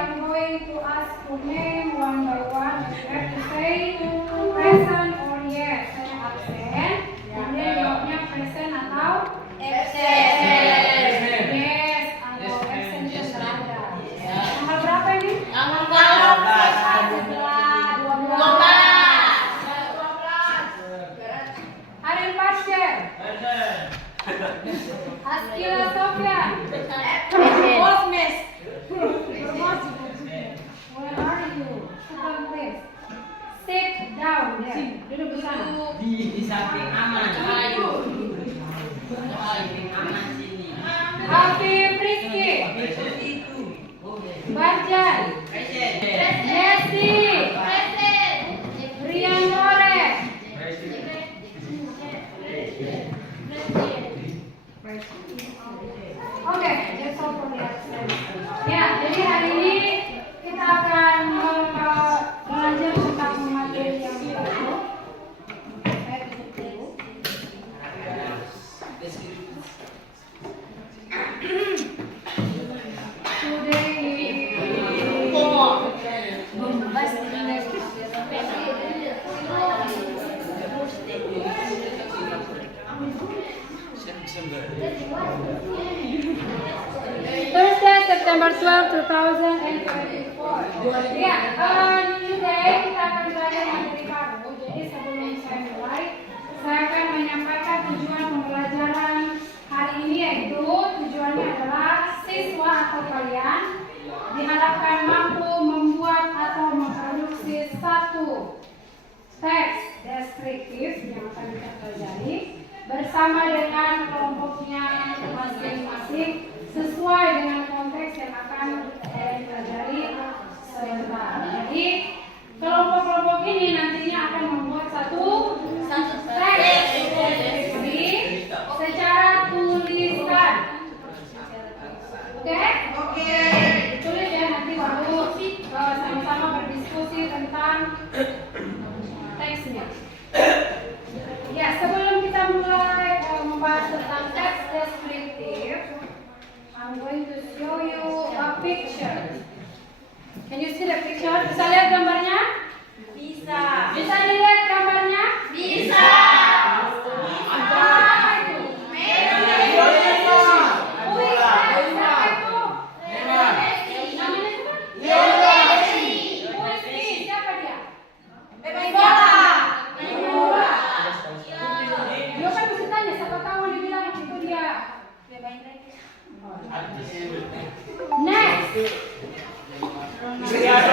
I'm going to ask your name one by one. You have to say present or yes. Saya absen. Kemudian jawabnya present atau absent. Yes atau absent itu berada. Tanggal berapa ini? Tanggal 12. Harin Pasien. Askila Sofyan. Miss. Where are you? Come please. Sit down. Duduk di sana. Di samping aman. Aman sini. Afif Rizky. Barjan. Yesi. Rian Lores. Oke, that's all for the absence. Ya, jadi hari ini kita akan belajar tentang materi yang baru. Saya tutup dulu. Thursday, September 12, 2024. Ya, today kita akan belajar materi baru. Jadi sebelum saya mulai, saya akan menyampaikan tujuan pembelajaran hari ini, yaitu tujuannya adalah siswa atau kalian diharapkan mampu membuat atau memproduksi satu teks deskriptif yang akan kita pelajari bersama dengan kelompoknya masing-masing sesuai dengan konteks yang akan kalian pelajari sebentar. Jadi kelompok-kelompok ini nantinya akan membuat satu teks deskriptif secara tulisan. Oke? Tulis ya, nanti baru sama-sama berdiskusi tentang teksnya. Ya, sebelum kita mulai membahas tentang teks deskriptif, I'm going to show you a picture. Can you see the picture? Bisa lihat gambarnya? Bisa. Bisa dilihat gambarnya? Bisa. Apa itu? Siapa itu? Namanya siapa? Siapa dia? Dia kan mesti tanya, siapa tahu dia bilang itu dia. Next. Cristiano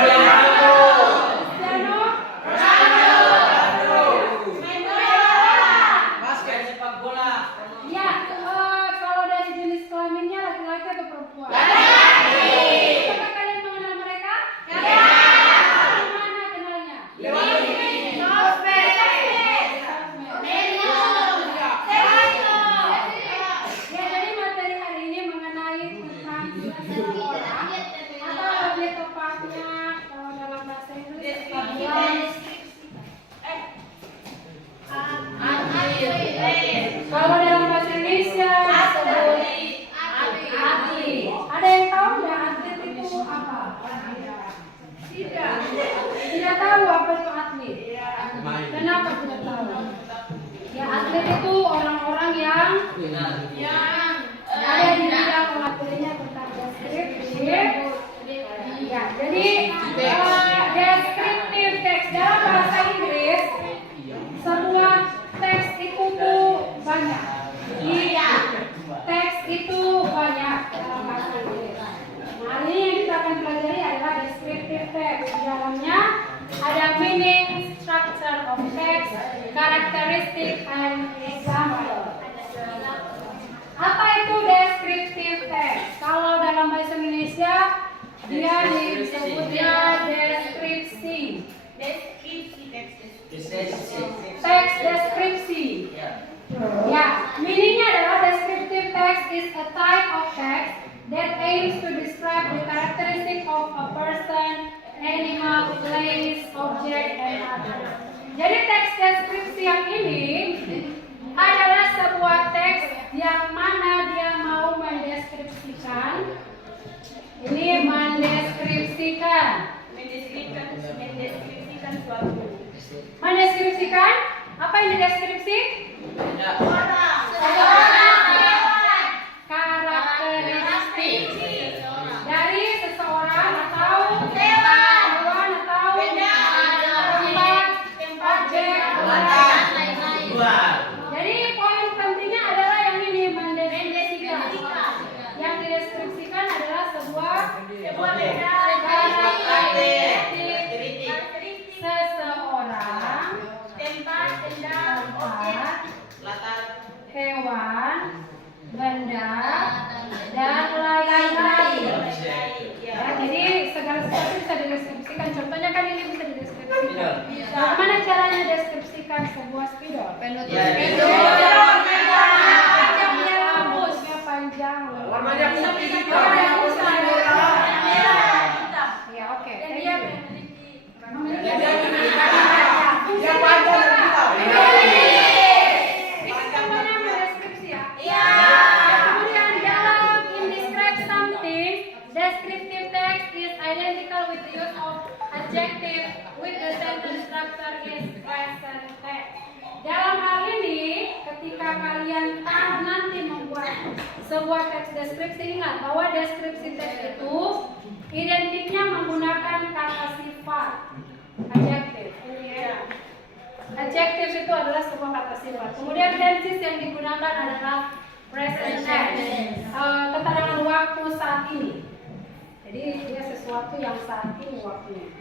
Basket sepak bola. ya, kalau dari jenis kelaminnya laki-laki atau perempuan? Apakah kalian mengenal mereka? Mana kenalnya? Ya, jadi materi hari ini mengenai tentang seseorang atau lebih tepatnya kalau dalam bahasa Inggris kalau dalam bahasa Indonesia disebut atlet. Ada yang tahu nggak atlet itu apa? Tidak tahu apa itu atlet. Kenapa tidak tahu? Ya, atlet itu orang-orang yang ada di bidang materinya tentang deskriptif. Ya, jadi deskriptif teks dalam bahasa Inggris, sebuah teks itu tuh banyak. Iya, teks itu banyak dalam bahasa Inggris. Hari ini yang kita akan pelajari adalah deskriptif teks. Di dalamnya ada meaning, structure of text, characteristic, and example. Apa itu deskriptif teks? Kalau dalam bahasa Indonesia dia disebutnya deskripsi. Teks deskripsi. Ya, meaningnya adalah descriptive text is a type of text that aims to describe the characteristic of a person, animal, place, object, and others. Jadi teks deskripsi yang ini adalah sebuah teks yang mana dia mau mendeskripsikan. Ini mendeskripsi sesuatu. Mendeskripsikan apa yang dideskripsi? Karakteristik dari seseorang atau hewan atau tempat, objek, jadi poin pentingnya adalah yang ini, mendeskripsikan. Yang dideskripsikan adalah sebuah karakteristik seseorang, tempat, hewan, benda, dan lain-lain. Ya, jadi segala sesuatu bisa dideskripsikan. Contohnya kan ini bisa dideskripsikan. Bagaimana caranya deskripsikan sebuah spidol? Rambutnya panjang. Ya, oke. Ini contohnya mendeskripsi ya. Kemudian dalam in describe something, descriptive text is identical with the use of adjective with the sentence structure is present tense. Dalam hal ini, ketika kalian nanti membuat sebuah teks deskripsi, ingat bahwa deskripsi teks itu identiknya menggunakan kata sifat, adjektif. Adjektif itu adalah sebuah kata sifat. Kemudian tenses yang digunakan adalah present tense, keterangan waktu saat ini. Jadi dia sesuatu yang saat ini waktunya.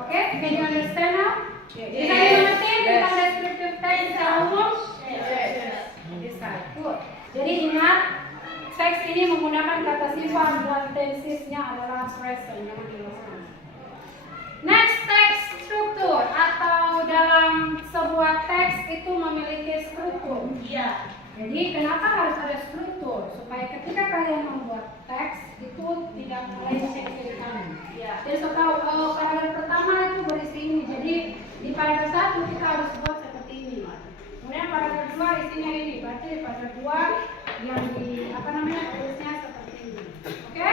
Oke, can you understand now? Bisa dimengerti tentang descriptive text secara umum? Bisa. Good. Jadi ingat, teks ini menggunakan kata sifat dan tensesnya adalah present yang dilakukan. Next, text struktur atau dalam sebuah teks itu memiliki struktur. Jadi kenapa harus ada struktur? Supaya ketika kalian membuat teks itu tidak melenceng kiri kanan. Jadi so tahu paragraf pertama itu berisi ini. Jadi di paragraf 1 kita harus buat seperti ini. Kemudian paragraf 2 isinya ini. Berarti paragraf 2 yang tulisnya seperti ini. Oke?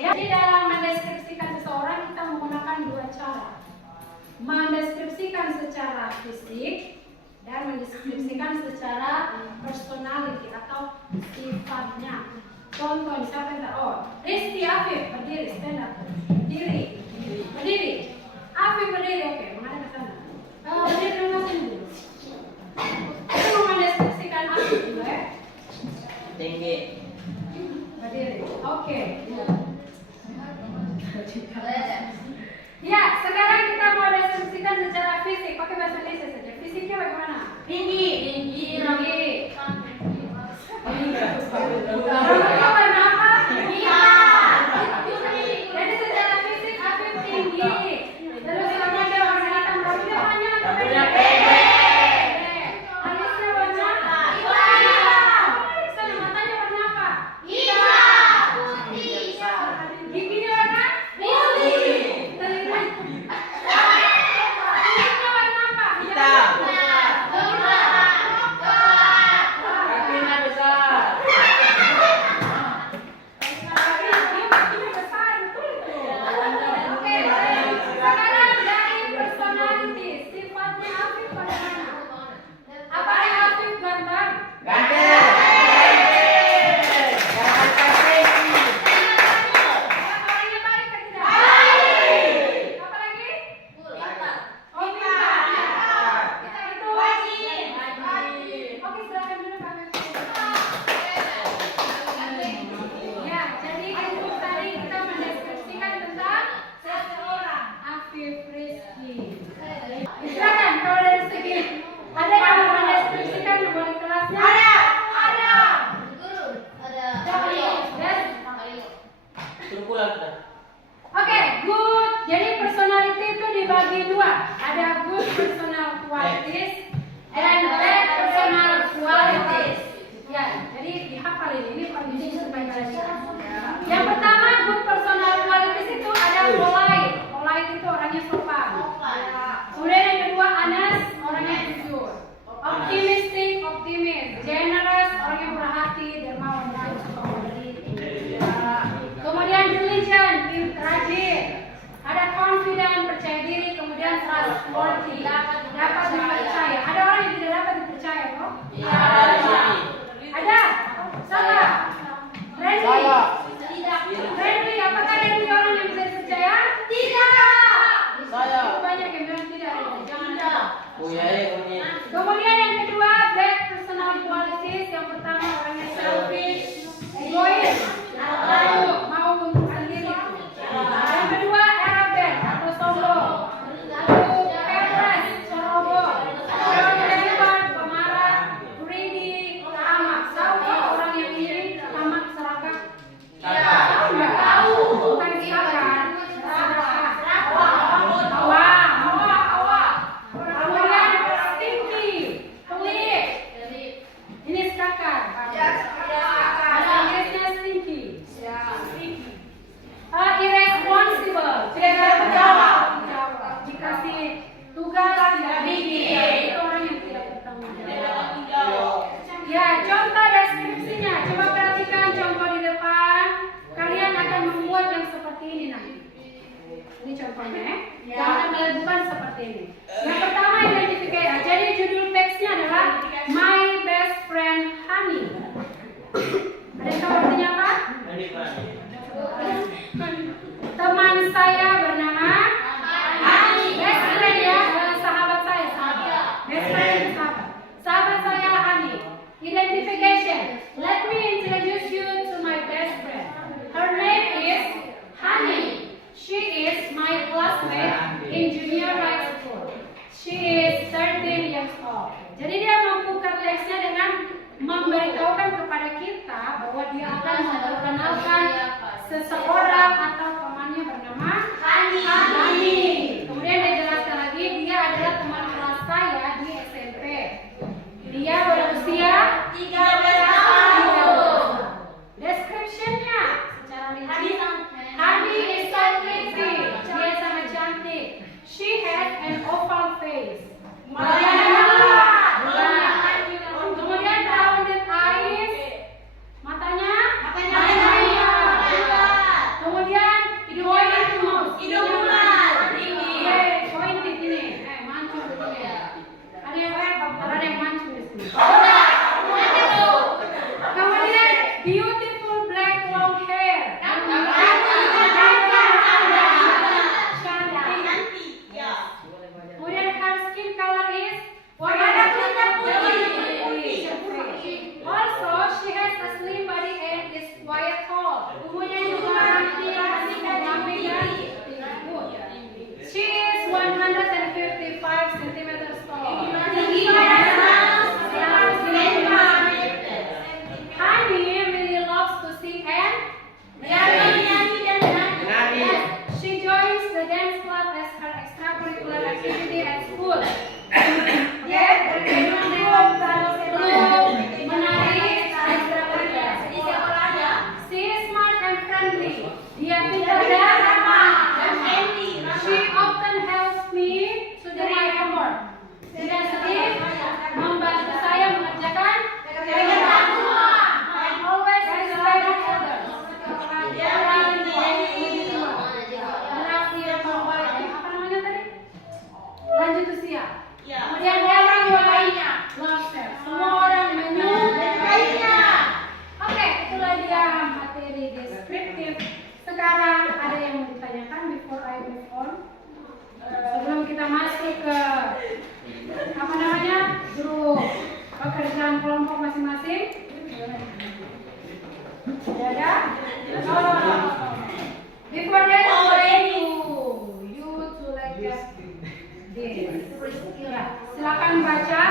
Jadi dalam mendeskripsikan seseorang kita menggunakan dua cara. Mendeskripsikan secara fisik dan mendeskripsikan secara personality atau sifatnya. Contoh siapa yang Risti Afif berdiri, stand up. Berdiri. Afif berdiri, oke, menghadap ke sana. Berdiri dulu sini. Kita mau mendeskripsikan Afif dulu ya. Tinggi. Berdiri, oke. Ya, sekarang kita mau deskripsikan secara fisik. Pakai bahasa Indonesia saja. Fisiknya bagaimana? Tinggi. Rambutnya warna apa? Jadi secara fisik Afif tinggi. Terus rambutnya warna hitam. Rambutnya panjang atau pendek? Alisnya warna hitam. Matanya warna apa? Giginya warna putih. Kulitnya warna apa? Hitam. Oke, good. Jadi personality itu dibagi dua. Ada good personal qualities dan bad personal qualities. Ya, jadi dihafal ini penting supaya kalian ingat. Yang pertama, good personal qualities itu ada polite. Polite itu orangnya sopan. Kemudian yang kedua, honest, orangnya jujur. Optimistic, optimis. Generous, orang yang berhati, dermawan, dan suka memberi. Kemudian diligent, rajin. Ada confident, percaya diri, kemudian trust Ini contohnya. Jangan melakukan seperti ini. Yang pertama identifikasi. Jadi judul teksnya adalah My Best Friend Honey. Ada yang tahu artinya apa? Teman saya bernama Honey. Best friend ya, sahabat saya. Best friend itu sahabat. Sahabat saya Honey. Identification. Let me introduce you to my best friend. Her name is Honey. She is my classmate in junior high school. She is 13 years old. Jadi dia membuka teksnya dengan memberitahukan kepada kita bahwa dia akan memperkenalkan seseorang atau temannya bernama Honey. Kemudian dia jelaskan lagi dia adalah teman kelas saya di SMP. Dia berusia 13 tahun. Description-nya secara rinci, Honey is so pretty. Dia sangat cantik. She has an oval face. Kemudian rounded eyes. Matanya kemudian hidung bulat. Pointed ini. Mancung di sini. Ada yang mancung di sini. Kemudian beautiful black long hair. Kemudian her skin color is warna putih. Also, she has a slim body and is quite tall. Tubuhnya juga ramping dan lembut. She is 155 cm tall. Honey really loves to sing and she joins the dance club as her extracurricular activity at school. Dia bergabung dalam menari extracurricular. She is smart and friendly. Dia pintar dan ramah. She often helps me to do my homework. Dia sering membantu saya mengerjakan pekerjaan rumah. I always respect others. Dia paling apa namanya tadi? Lanjut usia. Kemudian lainnya. Semua orang menyukainya. Oke, itulah dia materi deskriptif. Sekarang ada yang mau ditanyakan before I move on? Sebelum kita masuk ke apa namanya grup pekerjaan kelompok masing-masing. Sudah ada? Before that, you to like this. Silakan baca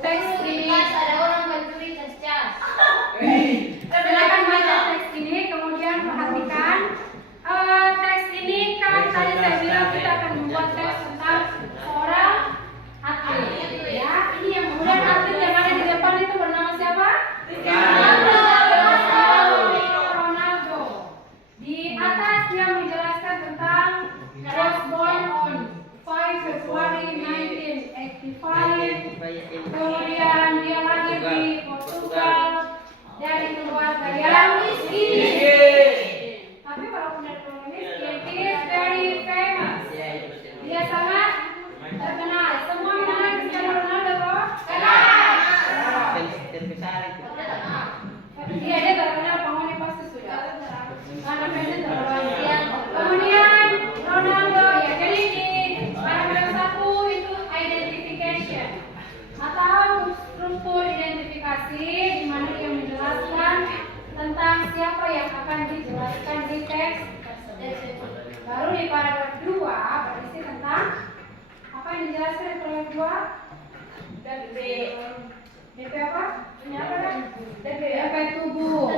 teks ini. Silakan baca teks ini, kemudian perhatikan teks ini kan tadi saya bilang kita akan membuat teks tentang seorang atlet. Ya, ini yang kemudian atlet yang ada di depan itu bernama siapa? Ronaldo. Di atas dia menjelaskan tentang was born on 5 February 1985. Kemudian dia lahir di Portugal dari keluarga yang miskin. Tapi walaupun dari keluarga miskin, he is very famous. Dia sangat terkenal. Semua mengenal Cristiano Ronaldo toh? Dia terkenal, penghuni pasti sudah. Karena fans terkenal. Kemudian Ronaldo ya, jadi di paragraf 1 itu identification atau struktur identifikasi di mana dia menjelaskan tentang siapa yang akan dijelaskan di teks tersebut. Baru di paragraf 2 berisi tentang apa yang dijelaskan di paragraf 2? DP apa? Ternyata kan? DP tubuh.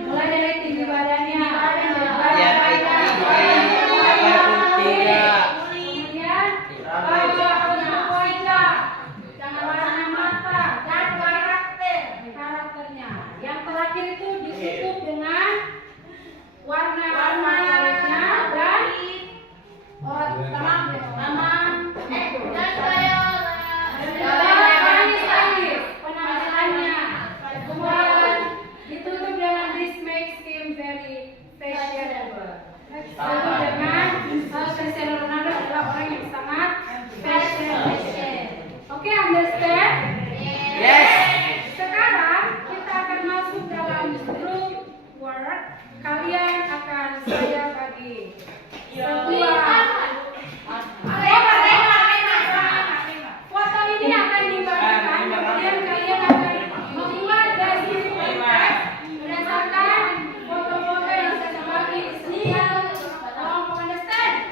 Mulai dari tinggi badannya. Kemudian wajah, warna mata, dan karakternya. Yang terakhir itu ditutup dengan warna kulitnya dan penampilannya. Kemudian ditutup dengan this makes Cristiano Ronaldo adalah orang yang sangat fashion. Oke, understand? Yes. Sekarang kita akan masuk dalam group work. Kalian akan saya bagi sebuah foto ini akan dibagikan, kemudian kalian akan membuat deskripsi berdasarkan foto-foto yang saya bagi di sini. Tolong understand?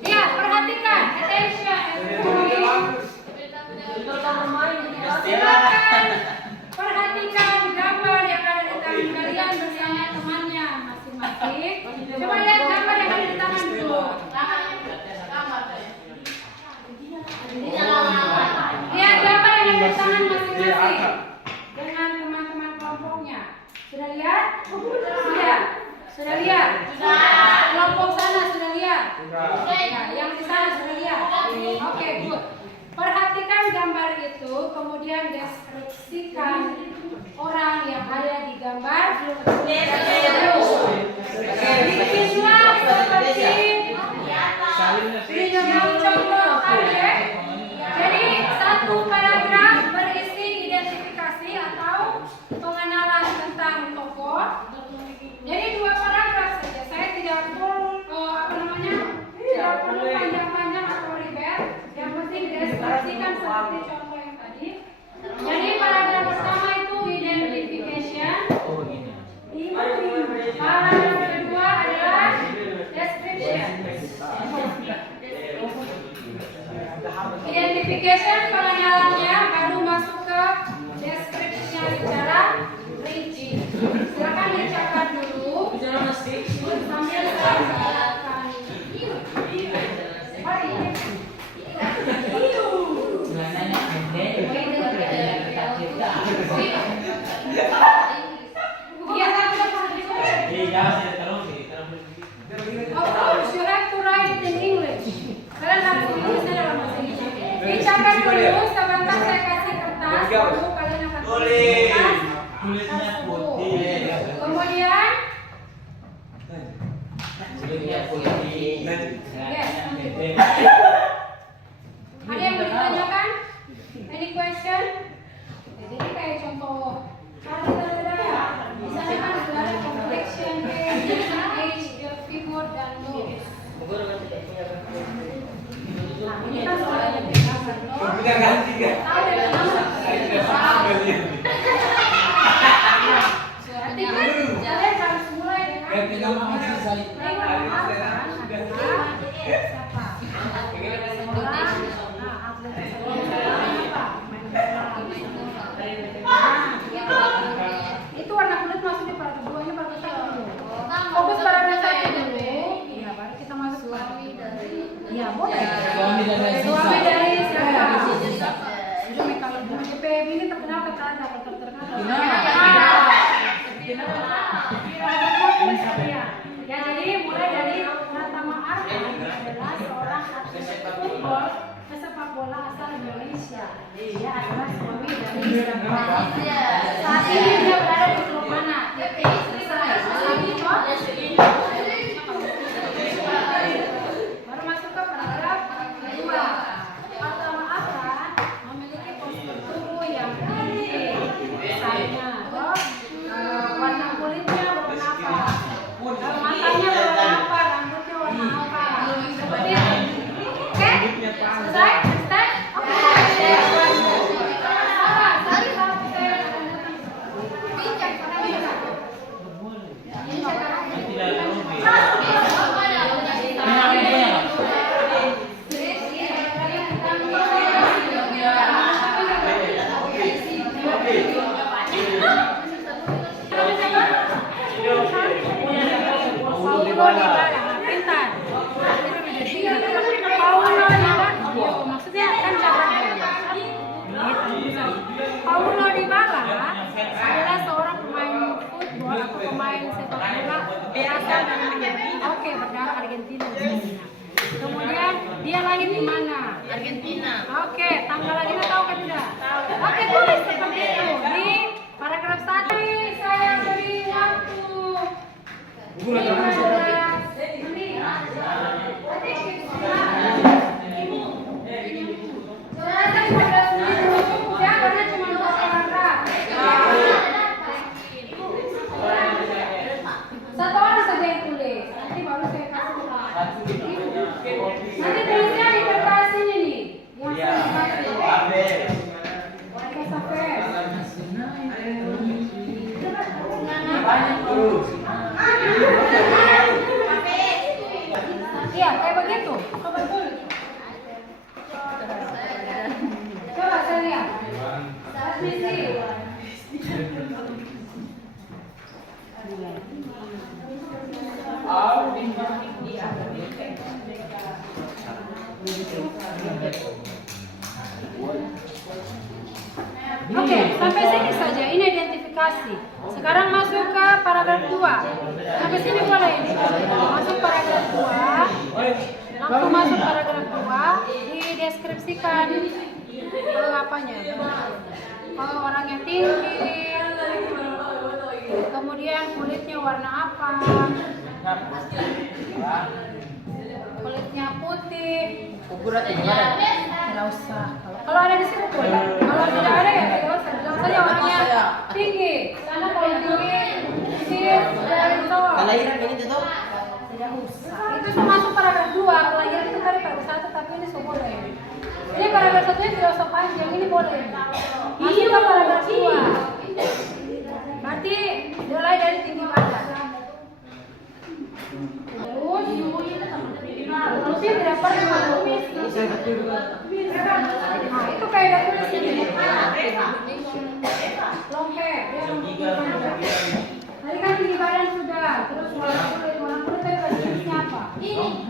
Ya, perhatikan, attention. Silakan perhatikan gambar yang ada di tangan kalian bersama temannya masing-masing. Coba lihat gambar yang ada di tangan dulu. Lihat gambar yang ada di tangan masing-masing dengan teman-teman kelompoknya. Sudah lihat? Sudah lihat? Kelompok sana sudah lihat? Ya, yang di sana sudah lihat? Oke, good. Perhatikan gambar itu, kemudian deskripsikan orang yang ada di gambar. Bikinlah seperti contoh, oke? Jadi satu paragraf berisi identifikasi atau pengenalan tentang tokoh. Jadi 2 paragraf saja. Saya tidak perlu tidak perlu panjang-panjang atau ribet. Yang penting deskripsikan seperti contoh yang tadi. Jadi paragraf pertama itu identification. Paragraf kedua adalah description. Identification pengenalannya, baru masuk ke deskripsinya secara rinci. Silakan dicatat dulu sambil saya menjelaskan. Of course, you have to write it in English. Kalian harus menulisnya dalam bahasa Inggris. Dicatat dulu, sebentar saya kasih kertas, lalu kalian akan tulis tersebut. Kemudian, ada yang mau ditanyakan? Any question? Jadi kayak contoh misalnya kan sudah ada complexion, age, figure, dan nose. Nah, ini kan soal yang berdasar, no? Tahu dari mana? Berarti kan kalian harus mulai dengan siapa? Itu warna kulit maksudnya pada keduanya pada satu dulu. Fokus pada satu dulu. Iya, baru kita masuk lagi dari. Iya, boleh. Suami dari siapa? Kalau BPM ini terkenal Ya, jadi mulai dari Pratama Arif adalah seorang artis Matanya warna apa, rambutnya warna apa. Seperti itu. Oke? Selesai? Selesai? Oke. Paulo Dybala, pintar. Paulo Dybala, maksudnya kan cara Paulo Dybala adalah seorang pemain football atau pemain sepak bola berasal dari berdarah Argentina. Kemudian dia lahir di mana? Argentina. Oke, tanggal lahirnya tahu kan tidak? Oke, tulis seperti itu di paragraf 1. Saya beri waktu 15 menit. Saudara, 15 menit cukup ya, karena cuma 2 paragraf. Satu orang saja yang tulis, nanti baru saya kasih. Nanti tulisnya di kertas ini nih, yang saya kasih. Iya, kayak begitu. Coba tulis. Coba saya lihat. Transmisi. Oke, sampai sini saja. Ini identifikasi. Sekarang masuk ke paragraf 2. Sampai sini boleh. Masuk paragraf 2. Langsung masuk paragraf 2. Dideskripsikan apanya. Orangnya tinggi. Kemudian kulitnya warna apa? Kulitnya putih. Tidak usah. Kalau ada di sini boleh. Kalau tidak ada ya tidak usah. Bilang saja orangnya tinggi. Karena kalau tinggi, dari itu. Kelahiran ini tuh? Tidak usah. Itu cuma masuk paragraf 2. Kelahiran itu tadi paragraf 1, tapi ini semua boleh. Ini paragraf 1-nya tidak usah panjang. Ini boleh. Masuk ke paragraf 2. Berarti mulai dari tinggi badan. Terus tidak pernah menulis. Nah, itu kayak tulis ini. Longke. Tadi kan tinggi badan sudah. Terus warna kulit tadi jenisnya apa? Ini.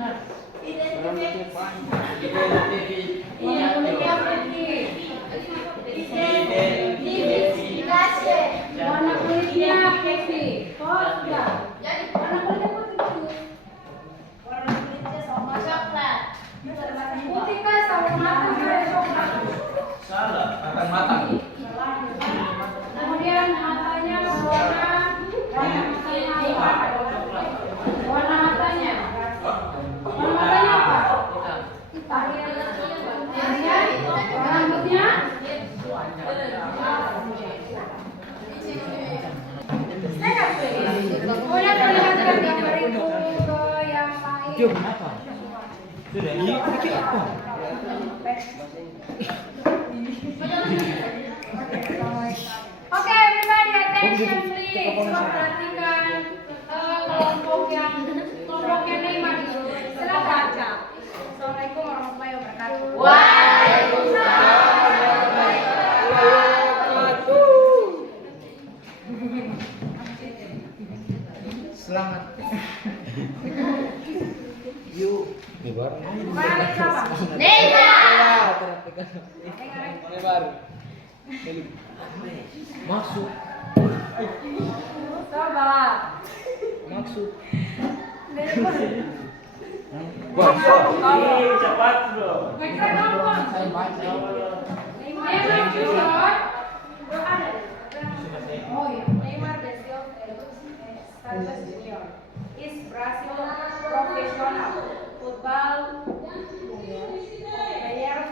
Warna kulitnya putih. Warna kulitnya putih. Oh, sudah. Warna kulitnya putih. Warna kulitnya sama coklat. Putih kan sama matang kayak coklat. Salah, akan matang. Kemudian matanya warna apa? Warna matanya. Warna matanya apa? Hitam. Kemudian rambutnya. Kemudian perlihatkan gambar itu ke yang lain. Kenapa? Sudah ini apa? Oke, everybody attention please. Coba perhatikan kelompoknya Neymar itu. Silakan baca. Assalamualaikum warahmatullahi wabarakatuh. Waalaikumsalam warahmatullahi wabarakatuh. Selamat. Yuk. Ini baru. Balik siapa? Neymar. Neymar. Masuk. Coba. Masuk. Neymar. Cepat bro. Neymar Junior. Oh ya, Neymar da Silva Junior is Brazil professional football player.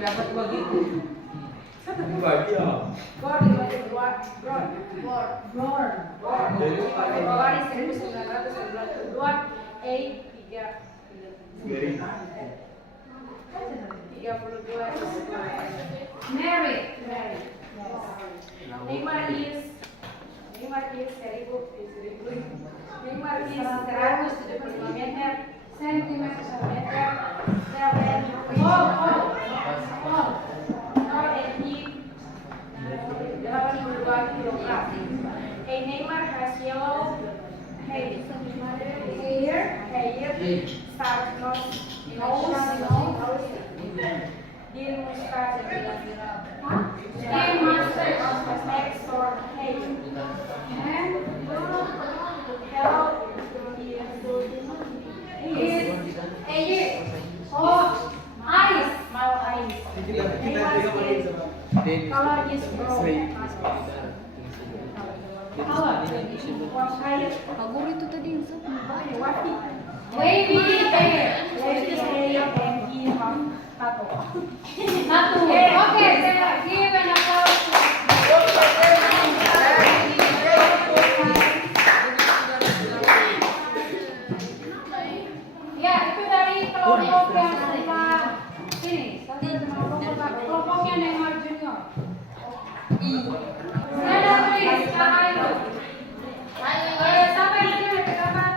dapat begitu. Bagi ya. Gor dibagi dua. Gor. Februari 1992. A 32. Mary. Neymar is 175 meter sentimeter per meter. Neymar has yellow hair, sharp nose, deep mustache, short hair, and hello is eyes, small eyes. Neymar's skin color is brown. Agor itu tadi yang satu. Wavy hair and he has tattoo. Okay, give an applause. Ya, itu dari kelompok yang sebelah sini. Kelompoknya Neymar Junior. Ada tulis kakak itu. Siapa yang ini rekaman?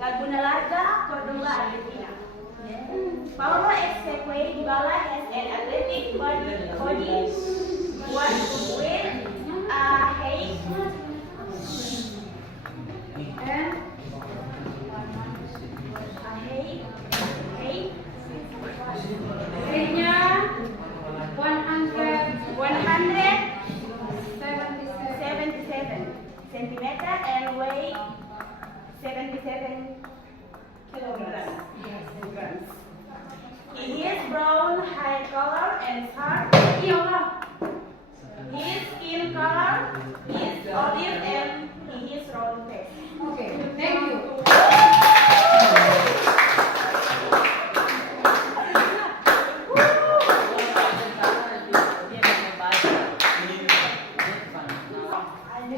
Laguna Larga, Córdoba, Argentina. Paulo Exeque Dybala has an athletic body with a height Weightnya 177 centimeter and weight 77 kilograms. He is brown hair color and sharp. His skin color is olive and he is round face. Okay, thank you.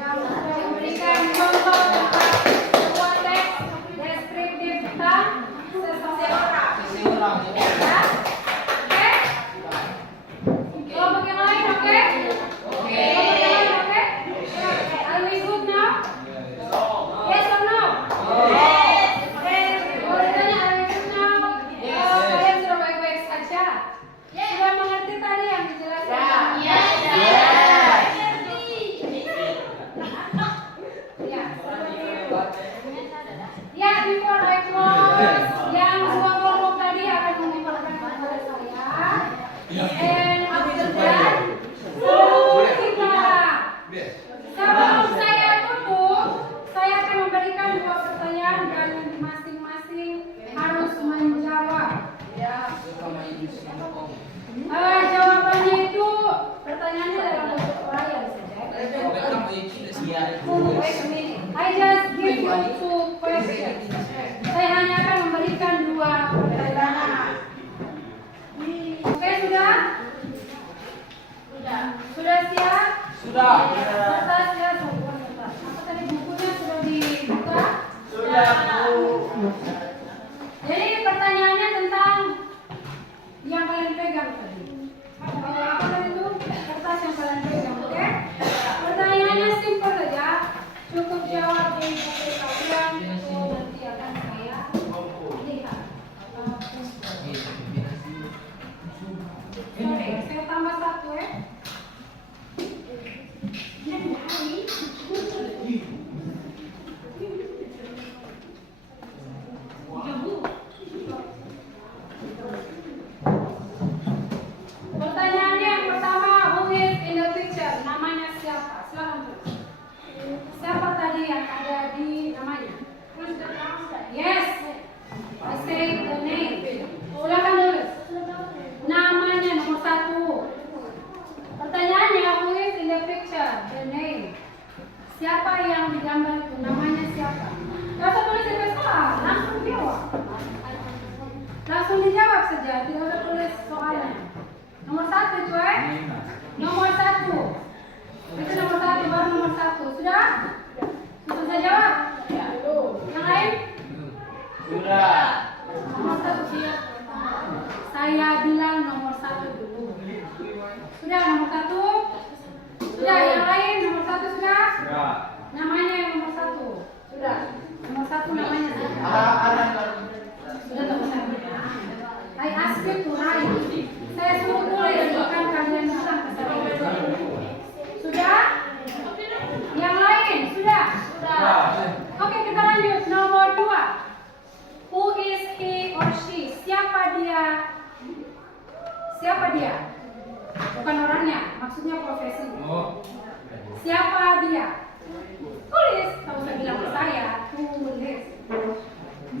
Memberikan contoh tentang sebuah teks deskriptif tentang seseorang. Ya? Oke? Kelompok yang lain, oke? Kelompok yang lain, oke? Are we good now? Yes or no? Yes. Kalau ditanya are we good now? Kalian sudah baik-baik saja? Sudah mengerti tadi yang dijelaskan? Ya, before I close, yang dua kelompok tadi akan mengumpulkan kepada saya. And after that, sebelum saya tutup, saya akan memberikan dua pertanyaan dan masing-masing harus menjawab. Ya. Jawabannya itu pertanyaannya dalam bentuk perayaan saja. Wait a minute. I just give you two questions. Saya hanya akan memberikan dua pertanyaan. Oke, sudah? Sudah siap? Sudah. Kertasnya sudah. Apa tadi bukunya sudah dibuka? Sudah, Bu. Jadi pertanyaannya tentang yang kalian pegang tadi. Apa tadi itu? Kertas yang kalian pegang, oke? Pertanyaannya simpel saja. Cukup jawab di buku kalian. Nanti akan saya lihat. Oke, saya tambah Nomor 1. Itu nomor 1, baru nomor 1. Sudah? Sudah jawab? Yang lain? Sudah. Nomor 1 siap. Saya bilang nomor 1 dulu. Sudah nomor 1? Sudah, yang lain nomor 1 sudah? Sudah. Namanya yang nomor 1. Sudah. Nomor 1 namanya sudah. Sudah tak usah. I ask you to write. Saya suruh tulis, bukan kalian bilang ke saya. Sudah? Yang lain sudah? Sudah. Oke, kita lanjut. Nomor 2. Who is he or she? Siapa dia? Siapa dia? Bukan orangnya, maksudnya profesi. Siapa dia? Tulis, tak usah bilang ke saya. Tulis.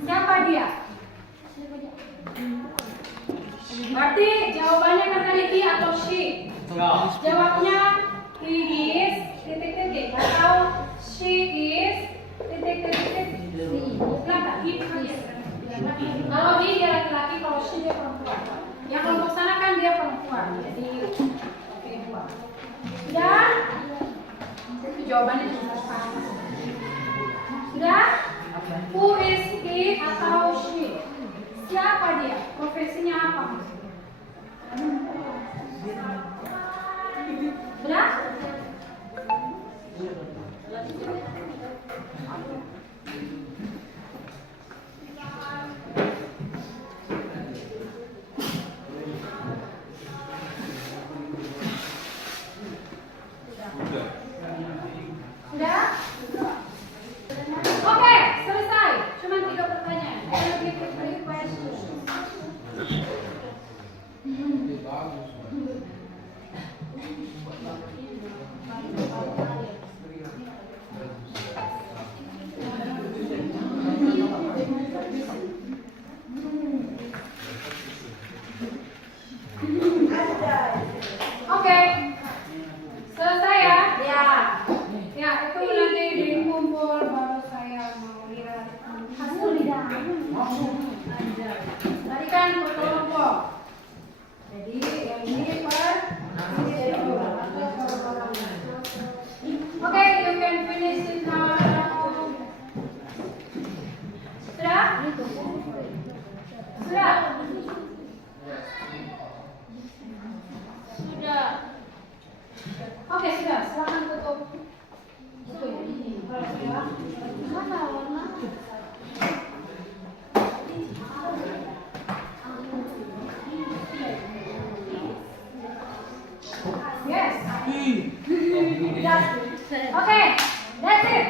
Siapa dia? Berarti jawabannya kata he atau she? Jawabnya he is titik-titik atau she is titik-titik. Kenapa? He is. Kalau dia laki-laki, kalau she dia perempuan. Yang kelompok sana kan dia perempuan. Jadi oke, 2. Sudah? Itu jawabannya juga sama. Sudah? Who is he atau she? Siapa dia? Profesinya apa? Sudah? Sudah? Oke, selesai. Cuma 3 pertanyaan. Ayo kita beri question. Oke. Selesai ya? Ya. Ya, itu nanti dikumpul baru saya mau lihat hasilnya. Tadi kan kelompok. Jadi yang ini per Oke, you can finish it now. Sudah? Sudah? Sudah. Oke, sudah. Silakan tutup. Itu ya. Kalau sudah, mana warna? Yes. Oke, that's it.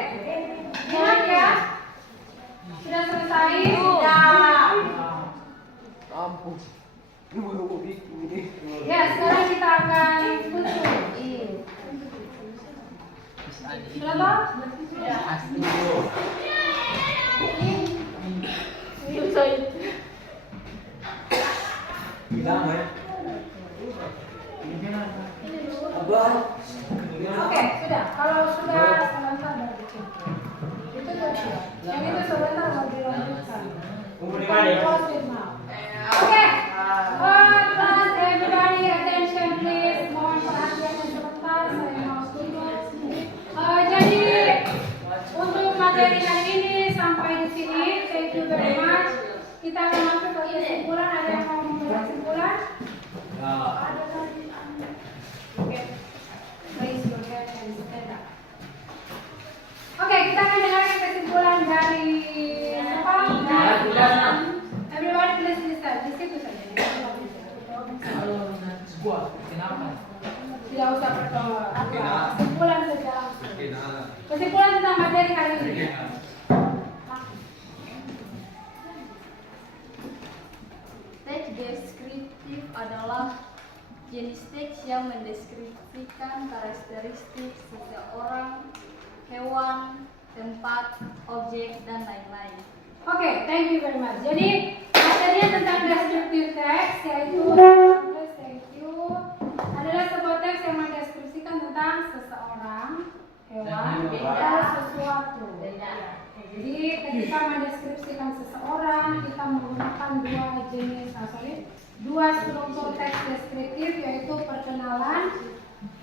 Ingat ya. Sudah selesai? Sudah. Ampun. Ya, sekarang kita akan tutup. Sudah toh? Oke, sudah. Kalau sudah sebentar baru ditutup. Itu tuh. Yang itu sebentar mau dilanjutkan. Close it now. Oke. Class, everybody attention please. Mohon perhatiannya sebentar. Saya mau tutup. Jadi untuk materi hari ini sampai di sini. Thank you very much. Kita akan masuk ke kesimpulan. Ada yang mau memberi kesimpulan? Oke. Raise your hand and stand up. Oke, kita akan dengarkan kesimpulan dari siapa? Everybody please listen. Di situ saja. Tidak usah berdoa. Kesimpulan saja langsung. Kesimpulan tentang materi hari ini. Teks deskriptif adalah jenis teks yang mendeskripsikan karakteristik seseorang, hewan, tempat, objek, dan lain-lain. Oke, thank you very much. Jadi materinya tentang descriptive text yaitu thank you adalah sebuah teks yang mendeskripsikan tentang seseorang, hewan, atau sesuatu. Jadi ketika mendeskripsikan seseorang kita menggunakan dua struktur untuk teks deskriptif yaitu perkenalan.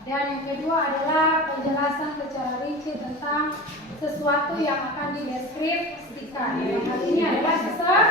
Dan yang kedua adalah penjelasan secara rinci tentang sesuatu yang akan dideskripsikan. Yang hal ini adalah seseorang.